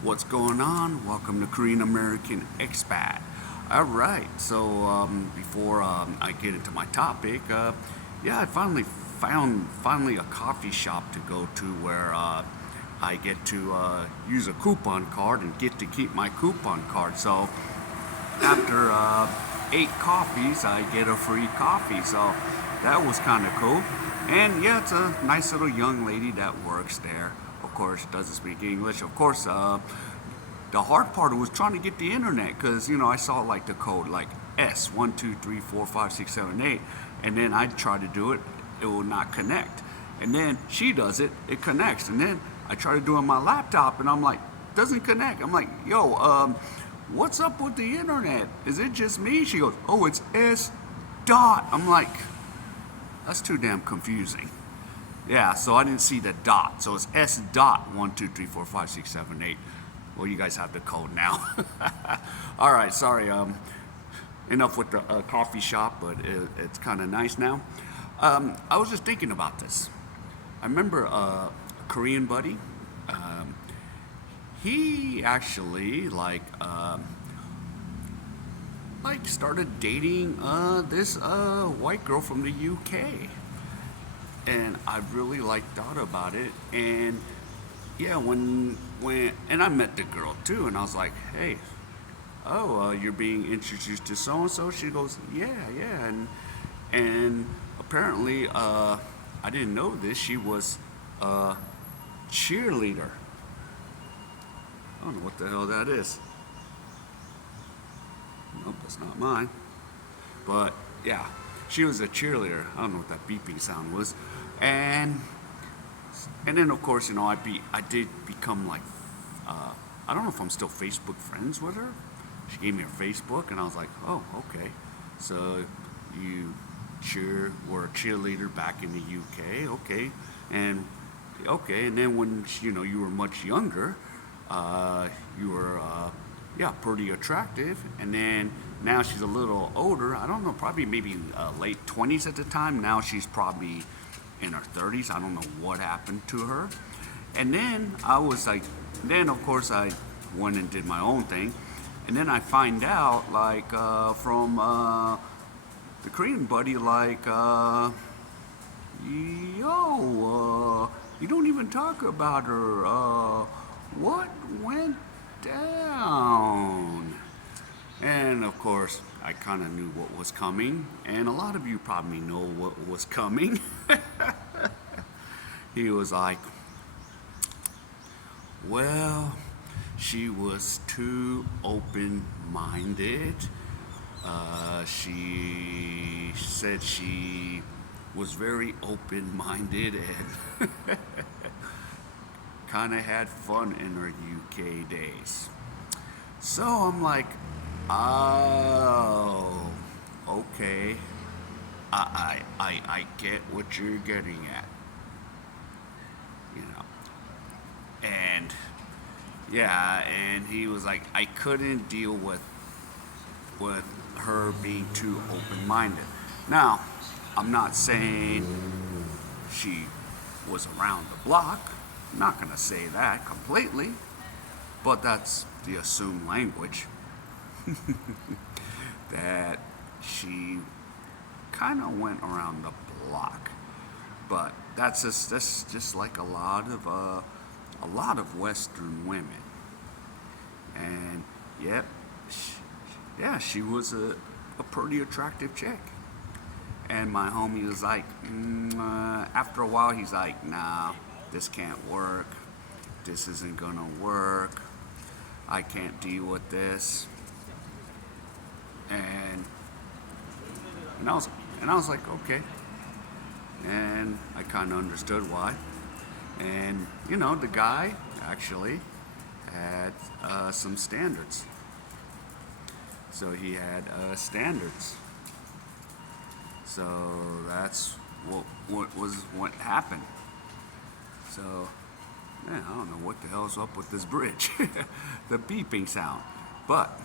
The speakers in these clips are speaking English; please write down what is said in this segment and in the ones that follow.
What's going on? Welcome to Korean American Expat. All right, so before I get into my topic, I finally found a coffee shop to go to where I get to use a coupon card and get to keep my coupon card. So after 8 coffees, I get a free coffee. So that was kind of cool. And yeah, it's a nice little young lady that works there. Of course, doesn't speak English. Of course, the hard part was trying to get the internet because I saw like the code like S1234567 8, and then I try to do it, it will not connect. And then she does it, it connects. And then I try to do it on my laptop, and I'm like, doesn't connect. I'm like, yo, what's up with the internet? Is it just me? She goes, oh, it's S dot. I'm like, that's too damn confusing. Yeah, so I didn't see the dot. So it's S dot 1234567 8. Well, you guys have the code now. All right, sorry. Enough with the coffee shop, but it's kind of nice now. I was just thinking about this. I remember a Korean buddy. Um, he actually started dating this white girl from the UK, and I really thought about it. And yeah, when and I met the girl too, and I was like, hey, oh, you're being introduced to so and so. She goes, yeah, and apparently, I didn't know this. She was a cheerleader. I don't know what the hell that is. Nope, that's not mine. But yeah, she was a cheerleader. I don't know what that beeping sound was, and then of course I did become uh, I don't know if I'm still Facebook friends with her. She gave me her Facebook, and I was like, oh, okay. So you were a cheerleader back in the UK, okay, and okay, and then when you were much younger, you were yeah, pretty attractive, and then now she's a little older. I don't know, probably maybe late 20s at the time. Now she's probably in her 30s. I don't know what happened to her. And then I was like, then of course I went and did my own thing, and then I find out from the Korean buddy yo, you don't even talk about her. What went down? And of course, I kind of knew what was coming, and a lot of you probably know what was coming. He was like, well, she was too open minded. She said she was very open minded and kind of had fun in her UK days. So I'm like, oh, okay. I get what you're getting at, you know. And yeah, and he was like, I couldn't deal with her being too open-minded. Now, I'm not saying she was around the block. I'm not gonna say that completely, but that's the assumed language that she kind of went around the block. But that's just like a lot of Western women. And yep, yeah, she was a pretty attractive chick. And my homie was like, after a while, he's like, nah, this can't work. This isn't gonna work. I can't deal with this. And and I was like, okay. And I kind of understood why. And the guy actually had some standards. So he had standards. So that's what happened. So yeah, I don't know what the hell's up with this bridge, the beeping sound. But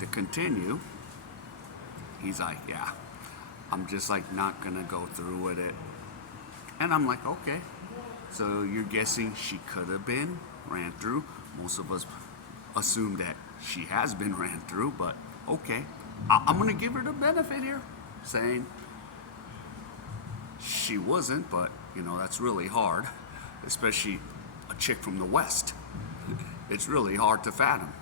to continue, he's like, yeah, I'm just like not gonna go through with it. And I'm like, okay. So you're guessing she could have been ran through, most of us assume that she has been ran through, but okay. I'm gonna give her the benefit here, saying she wasn't, but that's really hard, especially a chick from the West. It's really hard to fathom.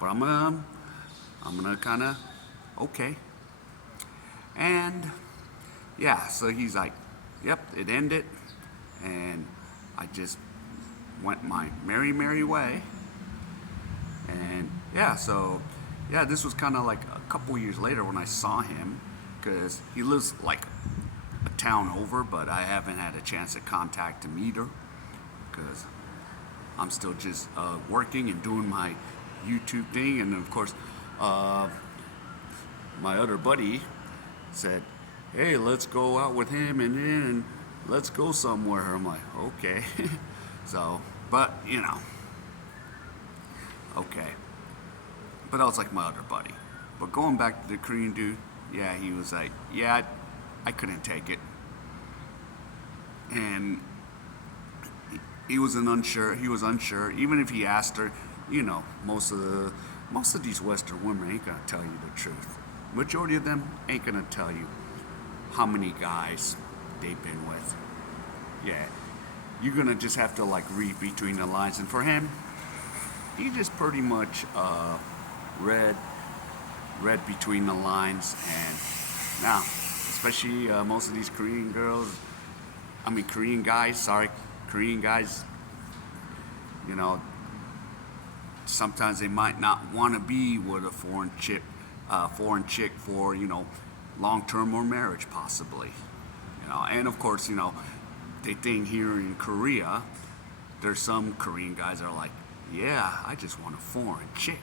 But I'm gonna kind of okay. And yeah, so he's like, yep, it ended, and I just went my merry way. And yeah, so yeah, this was kind of like a couple years later when I saw him, because he lives like a town over, but I haven't had a chance to contact him either, because I'm still just working and doing my YouTube thing. And of course, my other buddy said, hey, let's go out with him and then let's go somewhere. I'm like, okay. So, but okay. But that was like my other buddy. But going back to the Korean dude, yeah, he was like, yeah, I couldn't take it. And he was unsure. He was unsure. Even if he asked her, most of these Western women ain't gonna tell you the truth. Majority of them ain't gonna tell you how many guys they've been with. Yeah, you're gonna just have to like read between the lines. And for him, he just pretty much read between the lines. And now, especially most of these Korean guys, sometimes they might not want to be with a foreign chick for long-term or marriage possibly. And of course, they think here in Korea, there's some Korean guys that are like, yeah, I just want a foreign chick.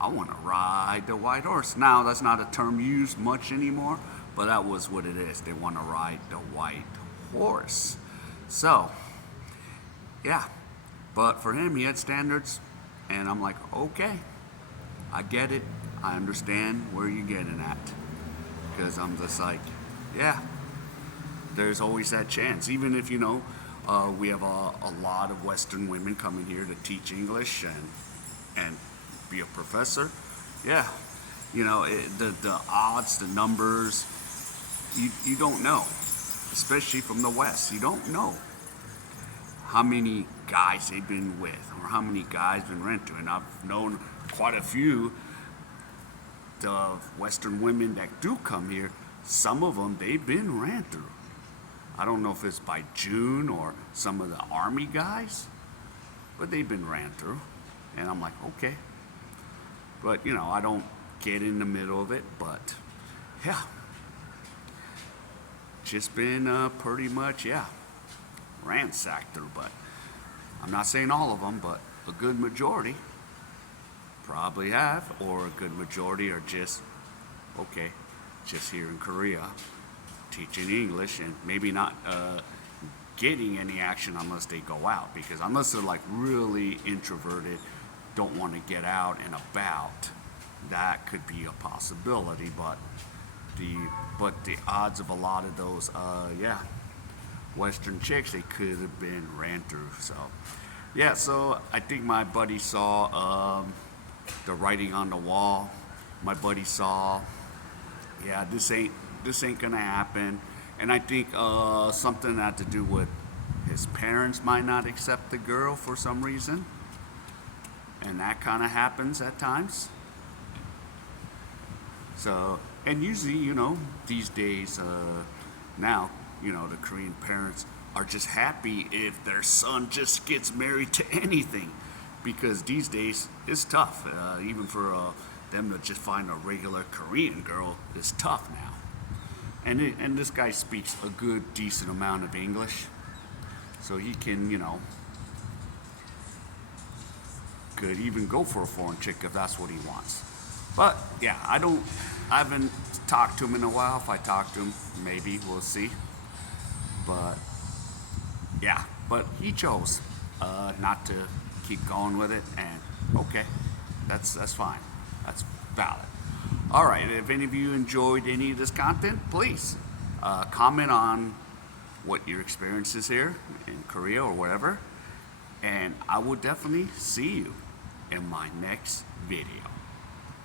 I want to ride the white horse. Now, that's not a term used much anymore, but that was what it is. They want to ride the white horse. So, yeah. But for him, he had standards, and I'm like, okay, I get it. I understand where you're getting at. Because I'm just like, yeah, there's always that chance. Even if, we have a lot of Western women coming here to teach English and be a professor. Yeah, the odds, the numbers, you don't know, especially from the West. You don't know how many guys they've been with or how many guys been rented. And I've known quite a few the Western women that do come here. Some of them, they've been ran through. I don't know if it's by June or some of the Army guys, but they've been ran through. And I'm like, okay. But, I don't get in the middle of it, but yeah. Just been pretty much, yeah, ransacked through. But I'm not saying all of them, but a good majority probably have, or a good majority are just, okay, just here in Korea, teaching English and maybe not getting any action unless they go out. Because unless they're like really introverted, don't want to get out and about, that could be a possibility. But the odds of a lot of those, Western chicks, they could have been ran through. So, yeah. So I think my buddy saw the writing on the wall. My buddy saw, yeah, this ain't gonna happen. And I think something had to do with his parents might not accept the girl for some reason. And that kind of happens at times. So, and usually, these days, now, the Korean parents are just happy if their son just gets married to anything. Because these days, it's tough. Even for them to just find a regular Korean girl is tough now. And this guy speaks a good, decent amount of English. So he can, could even go for a foreign chick if that's what he wants. But yeah, I haven't talked to him in a while. If I talk to him, maybe we'll see. But yeah, but he chose not to keep going with it, and okay, that's fine. That's valid. All right, if any of you enjoyed any of this content, please comment on what your experience is here in Korea or whatever. And I will definitely see you in my next video.